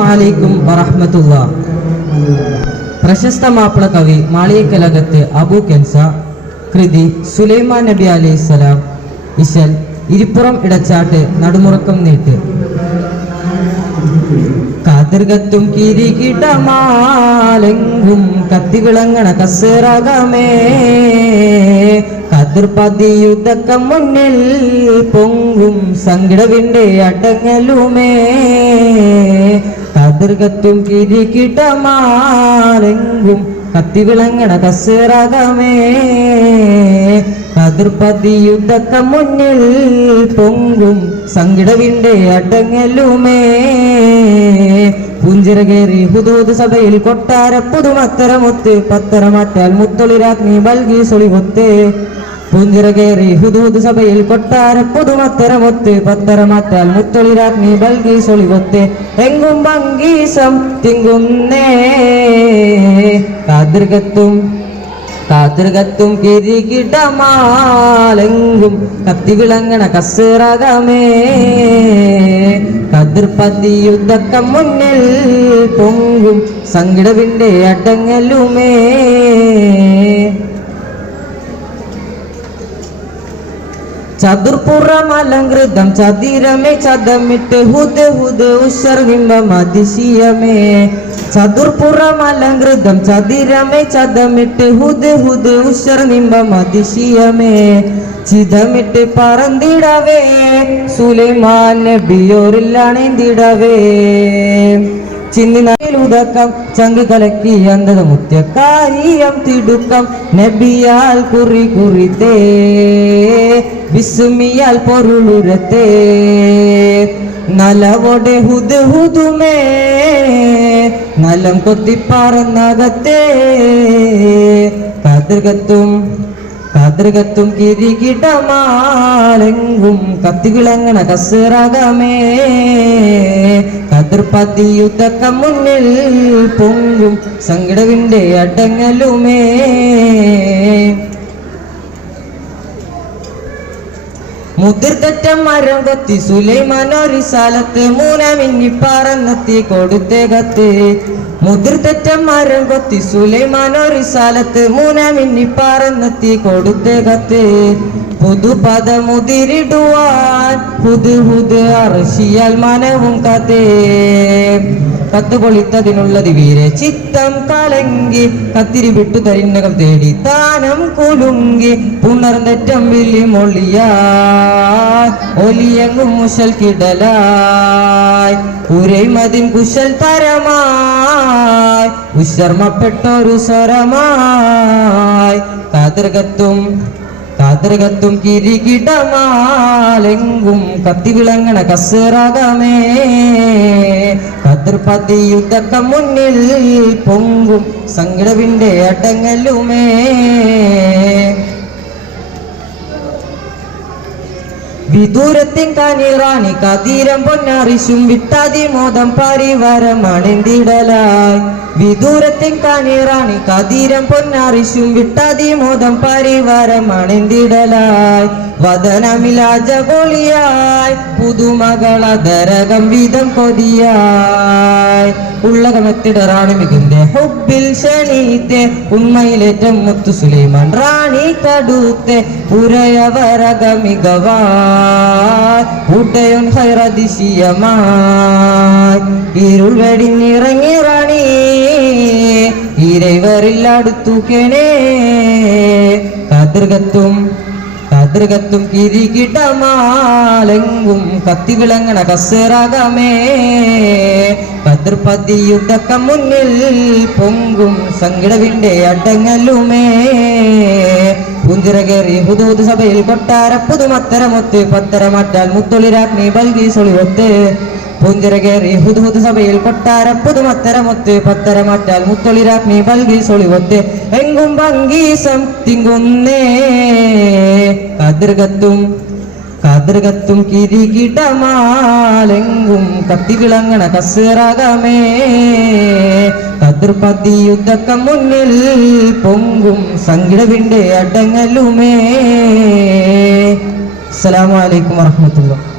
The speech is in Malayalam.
അലൈക്കും വറഹമത്തുള്ള. പ്രശസ്ത മാപ്പിള കവി മാളിയക്കലകത്ത് അബു കെൻസ കൃതി സുലൈമാൻ നബി അലൈഹിസ്സലാം ഇശൽ ഇരിപ്പുറം ഇടച്ചാട്ട് നടുമുറക്കം നീട്ട്. കാതിർകത്തും കിരികിടമാലെങ്കും കത്തിവിളങ്ങണ കസറകമേ. കതിർപതിയുദ്ധക്കം മുന്നിൽ പൊങ്ങും സങ്കടവിന്റെ അടങ്ങലുമേ. കതിർകത്തും വിളങ്ങണ കത്തിവിളങ്ങണ കതിർപതി യുദ്ധക്ക മുന്നിൽ പൊങ്കും സങ്കടവിന്റെ അടങ്ങലുമേ. പുഞ്ചിറകേറി ഹുദൂദ് സഭയിൽ കൊട്ടാര പുതുമത്തരമൊത്ത് പത്തരമാറ്റാൽ മുത്തൊളിരാജ്ഞി ബൽകി സൊളിവൊത്ത് പുഞ്ചിറകേറി ഹുദൂദ് സഭയിൽ കൊട്ടാര പുതുമത്തരമൊത്ത് പത്തരമാറ്റാൽ മുത്തൊളിരാജ്ഞി ബൽകി സൊളിവൊത്ത് എങ്കും ഭംഗീസം തിങ്ങുന്നേ കാതൃകത്തും കാതൃകത്തും കിരികിടമാലെങ്കും കത്തിവിളങ്ങണ കസേറകമേ. കതിർപ്പതി യുദ്ധക്കം മുന്നിൽ പൊങ്കും സങ്കടവിന്റെ അടങ്ങലുമേ. ചതുർപ്പുറമലങ്കൃതം ചതിരമേ ചതമിട്ട് ഹുദ് ഹുദ് ഉഷർവിംബം അതിശയമേ. ചതുർപ്പുറമലങ്കൃതം ചതിരമേ ചതമിട്ട് ഹുദ് ഹുദ് ഉഷർനിംബം അതിശയമേ. ചിതമിട്ട് പറന്തിടവേ സുലൈമാൻ നബിയോറില്ലാണെന്തിടവേ ചിന്നിനുദക്കം ചങ്ക് കലക്കി അന്തത മുത്യക്കാരിയം തിടുക്കം നബിയാൽ കുറി കുറിത്തേ വിസ്മിയാൽ പൊരുളുരത്തേ. നലവോടെ ഹുദ് ഹുദുമേ. നലം കൊത്തിപ്പാറന്നകത്തേ കതിർകത്തും കതിർകത്തും കിരികിടമാലെങ്കും കത്തികിളങ്ങണ കസിറകമേ. കതിർപ്പത്തി യുദ്ധക്ക മുന്നിൽ പൊങ്ങും സങ്കടവിന്റെ അടങ്ങലുമേ. മുതിർത്തറ്റം മരം കത്തി സുലൈമാനൊരു സ്ഥലത്ത് മൂന മിന്നി പറന്നെത്തി കൊടുത്തേ കത്ത്. മുതിർത്തറ്റം മരം കൊത്തി സുലൈമാനൊരു സ്ഥലത്ത് മൂന മിന്നി പറന്നെത്തി കൊടുത്തേ കത്ത്. പുതുപദ മുതിരിടുവാൻ പുതു പുതു അറശിയാൽ മനവും കത്തേ. കത്ത് പൊളിത്തതിനുള്ളത് വീരെ ചിത്തം കലങ്കി കത്തിരി വിട്ടു തരിന്നകം തേടി താനം കുലുങ്കി പുണർന്നെറ്റം വില്ലി മൊളിയാ മുശൽ കിടലായ്. ഉരൈമതിൻ കുശൽ തരമായി. ഉശർമ്മപ്പെട്ടൊരു സ്വരമായി. കാതൃകത്തും കാതൃകത്തും കിരികിടമാലെങ്കും കത്തിവിളങ്ങണ കസറകമേ കതിർപതി യുദ്ധക്ക മുന്നിൽ പൊങ്കും സങ്കടവിന്റെ അടങ്ങലുമേ. വിദൂരത്തിൻ കനിറാണി കതീരം പൊന്നാറിശും വിട്ടാതി മോദം പരിവാരമണിന്തിടലായി വിദൂരത്തിൻ കനിറാണി കതീരം പൊന്നാറിശും വിട്ടാതി മോദം പരിവാരമണിന്തിടലായി? വദനമിലാജ പുതുമകള പുതുമകളതരകം വിധം കൊതിയായി. ഉള്ളകമെത്തിട റാണി മികുന്റെ ഹുബിൽ ക്ഷണീത്തെ ഉമ്മയിലേറ്റം മുത്തു സുലൈമാൻ റാണി കടുത്തെ ഉരയവരക മികവായി. ഊട്ടയോൻ ഹൈറതിശയമായി. ഇരുൾ വെടിഞ്ഞിറങ്ങി റാണി ഇരവരില്ലടുത്തു കെണേ കതിർകത്തും കതിർകത്തും കിരികിടമാലെങ്കും കത്തിവിളങ്ങണ വിളങ്ങണ കസേറാകമേ യുദ്ധക്കം മുന്നിൽ പൊങ്കും സങ്കടവിന്റെ അടങ്ങലുമേ. പുഞ്ചിറകേറി ഹുദൂത് സഭയിൽ കൊട്ടാര പുതുമത്തരമൊത്ത് പത്തരമാറ്റാൽ മുത്തൊളിരാഗ്നി ബൽകി സൊളിവൊത്ത് പുഞ്ചിറകേറി ഹുദ്ഹുദ് സഭയിൽ കൊട്ടാര പുതുമത്തരമൊത്ത് പത്തരമാറ്റാൽ മുത്തൊളിരാഗ്നി ബൽകി സൊളിവൊത്ത്. എങ്കും ഭംഗീസം തിങ്കുന്നേ. കതിർകത്തും കതിർകത്തും കിരികിടമാലെങ്കും കത്തിവിളങ്ങണ കസറകമേ. കതിർപതി യുദ്ധക്കം മുന്നിൽ പൊങ്കും സംഗിടവിന്റെ അടങ്ങലുമേ. അസ്സലാമു അലൈക്കും വറഹ്മത്തുള്ളാഹി.